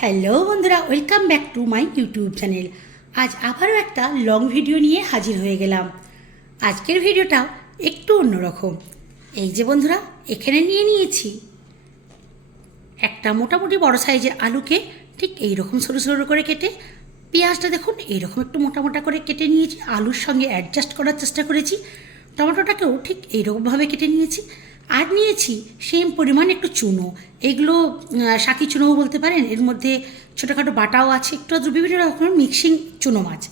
Hello বন্ধুরা, welcome back to my YouTube channel. আজ আবারও একটা লং ভিডিও নিয়ে হাজির হয়ে গেলাম। আজকের ভিডিওটা একটু অন্যরকম। এই যে বন্ধুরা, এখানে নিয়ে নিয়েছি একটা মোটামুটি বড় সাইজের আলুকে ঠিক এইরকম সরু সরু করে কেটে, পেঁয়াজটা দেখুন এইরকম একটু মোটা মোটা করে কেটে নিয়েছি, আলুর সঙ্গে অ্যাডজাস্ট করার চেষ্টা করেছি। টমেটোটাকেও ঠিক এইরকমভাবে কেটে নিয়েছি। আর নিয়েছি সেম পরিমাণ একটু চুনো, এগুলো শাকি চুনোও বলতে পারেন। এর মধ্যে ছোটোখাটো বাটাও আছে, একটু বিভিন্ন রকমের মিক্সিং চুনো মাছ।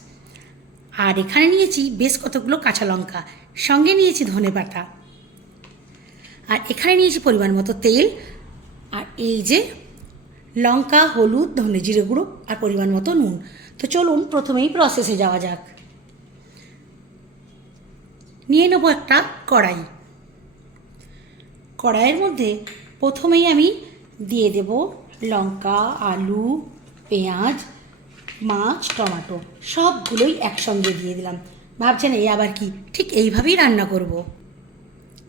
আর এখানে নিয়েছি বেশ কতগুলো কাঁচা লঙ্কা, সঙ্গে নিয়েছি ধনে বাটা। আর এখানে নিয়েছি পরিমাণ মতো তেল। আর এই যে লঙ্কা, হলুদ, ধনে জিরে গুঁড়ো আর পরিমাণ মতো নুন। তো চলুন প্রথমেই প্রসেসে যাওয়া যাক। নিয়ে নেবো একটা কড়াই। কড়াইয়ের মধ্যে প্রথমেই আমি দিয়ে দেব লঙ্কা, আলু, পেঁয়াজ, মাছ, টমেটো সবগুলোই একসঙ্গে দিয়ে দিলাম। ভাবছেন এই আবার কি? ঠিক এইভাবেই রান্না করব।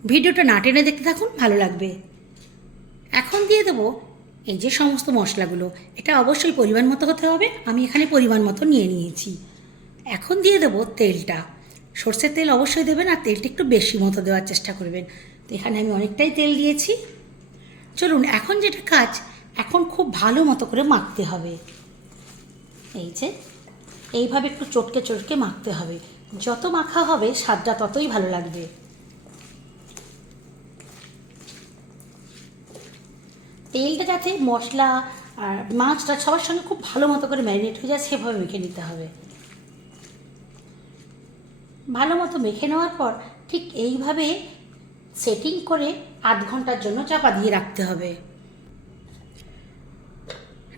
ভিডিওটা না টেনে দেখতে থাকুন, ভালো লাগবে। এখন দিয়ে দেবো এই যে সমস্ত মশলাগুলো। এটা অবশ্যই পরিমাণ মতো হতে হবে, আমি এখানে পরিমাণ মতো নিয়ে নিয়েছি। এখন দিয়ে দেবো তেলটা। সর্ষের তেল অবশ্যই দেবেন, আর তেলটা একটু বেশি মতো দেওয়ার চেষ্টা করবেন। তো এখানে আমি অনেকটাই তেল দিয়েছি। চলুন এখন যেটা কাজ, এখন খুব ভালো মতো করে মাখতে হবে। এই যে এইভাবে একটু চটকে চটকে মাখতে হবে। যত মাখা হবে স্বাদটা ততই ভালো লাগবে। তেলটা যাতে মশলা আর মাছটা সবার সঙ্গে খুব ভালো মতো করে ম্যারিনেট হয়ে যায়, সেভাবে মেখে নিতে হবে। ভালো মতো মেখে নেওয়ার পর ঠিক এইভাবে সেটিং করে 8 ঘন্টার জন্য চাপা দিয়ে রাখতে হবে।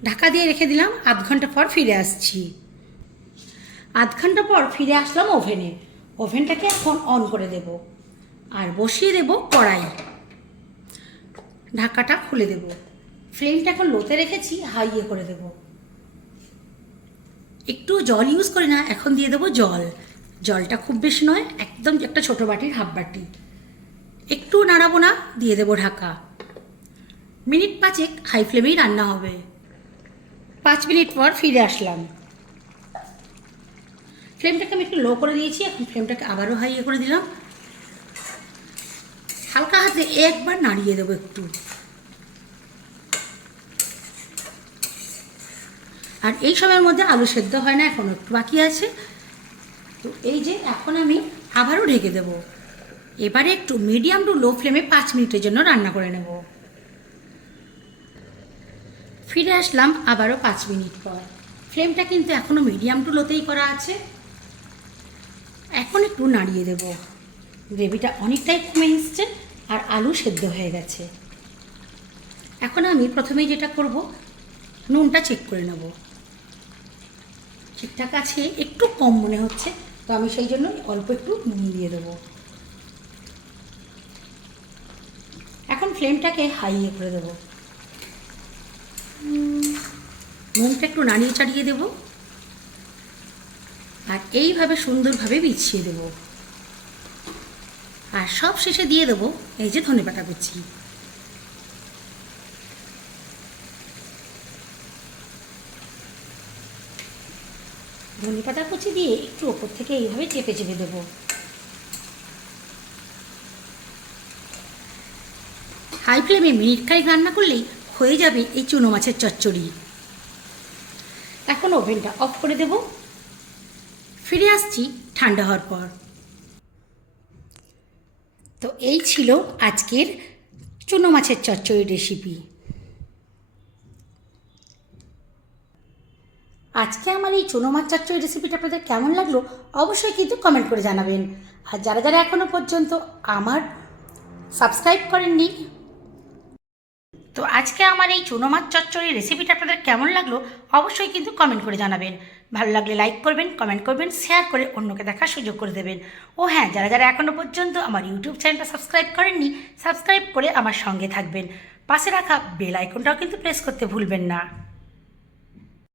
ঢাকা দিয়ে রেখে দিলাম। 8 ঘন্টা পর ফিরে আসছি। 8 ঘন্টা পর ফিরে আসলাম ওভেনে। ওভেনটাকে এখন অন করে দেব আর বসিয়ে দেব কড়াই। ঢাকাটা খুলে দেব। ফ্লেমটা এখন লোতে রেখেছি, হাইয়ে করে দেব। একটু জল ইউজ করি না, এখন দিয়ে দেবো জল। জলটা খুব বেশি নয়, একদম একটা ছোটো বাটির হাফ বাটি। একটু নাড়াবো না, দিয়ে দেবো ঢাকা। মিনিট 5 হাই ফ্লেমেই রান্না হবে। 5 মিনিট পর ফিরে আসলাম। ফ্লেমটাকে আমি একটু লো করে দিয়েছি, এখন ফ্লেমটাকে আবারও হাইয়ে করে দিলাম। হালকা হাতে একবার নাড়িয়ে দেবো একটু। আর এই সময়ের মধ্যে আলু সেদ্ধ হয় না, এখন একটু বাকি আছে। তো এই যে এখন আমি আবারও ঢেকে দেব। এবারে একটু মিডিয়াম টু লো ফ্লেমে 5 মিনিটের জন্য রান্না করে নেব। ফিরে আসলাম আবারও 5 মিনিট পর। ফ্লেমটা কিন্তু এখনও মিডিয়াম টু লোতেই করা আছে। এখন একটু নাড়িয়ে দেব। গ্রেভিটা অনেকটাই কমে এসছে আর আলু সেদ্ধ হয়ে গেছে। এখন আমি প্রথমেই যেটা করব, নুনটা চেক করে নেব। ঠিকঠাক আছে, একটু কম মনে হচ্ছে, তো আমি সেই জন্য অল্প একটু নুন দিয়ে দেবো। এখন ফ্লেমটাকে হাইয়ে করে দেবো। নুনটা একটু নাড়িয়ে চাড়িয়ে দেবো আর এইভাবে সুন্দরভাবে বিছিয়ে দেবো। আর সব শেষে দিয়ে দেবো এই যে ধনেপাতা কুচি। ধনেপাতা কুচি দিয়ে একটু ওপর থেকে এইভাবে চেপে চেপে দেবো। হাই ফ্লেমে মিনিট খানেক রান্না করলেই হয়ে যাবে এই চুনো মাছের চচ্চড়ি। এখন ওভেনটা অফ করে দেব। ফিরে আসছি ঠান্ডা হওয়ার পর। তো এই ছিল আজকের চুনো মাছের চচ্চড়ি রেসিপি। আজকে আমার এই চুনো মাছ চচ্চড়ি রেসিপিটা আপনাদের কেমন লাগলো অবশ্যই কিন্তু কমেন্ট করে জানাবেন। আর যারা যারা এখনও পর্যন্ত আমার সাবস্ক্রাইব করেননি, তো আজকে আমার এই চুনো মাছ চচ্চড়ি রেসিপিটা আপনাদের কেমন লাগলো অবশ্যই কিন্তু কমেন্ট করে জানাবেন। ভালো লাগলে লাইক করবেন, কমেন্ট করবেন, শেয়ার করে অন্যকে দেখার সুযোগ করে দেবেন। ও হ্যাঁ, যারা যারা এখনও পর্যন্ত আমার ইউটিউব চ্যানেলটা সাবস্ক্রাইব করেননি, সাবস্ক্রাইব করে আমার সঙ্গে থাকবেন। পাশে রাখা বেল আইকনটাও কিন্তু প্রেস করতে ভুলবেন না।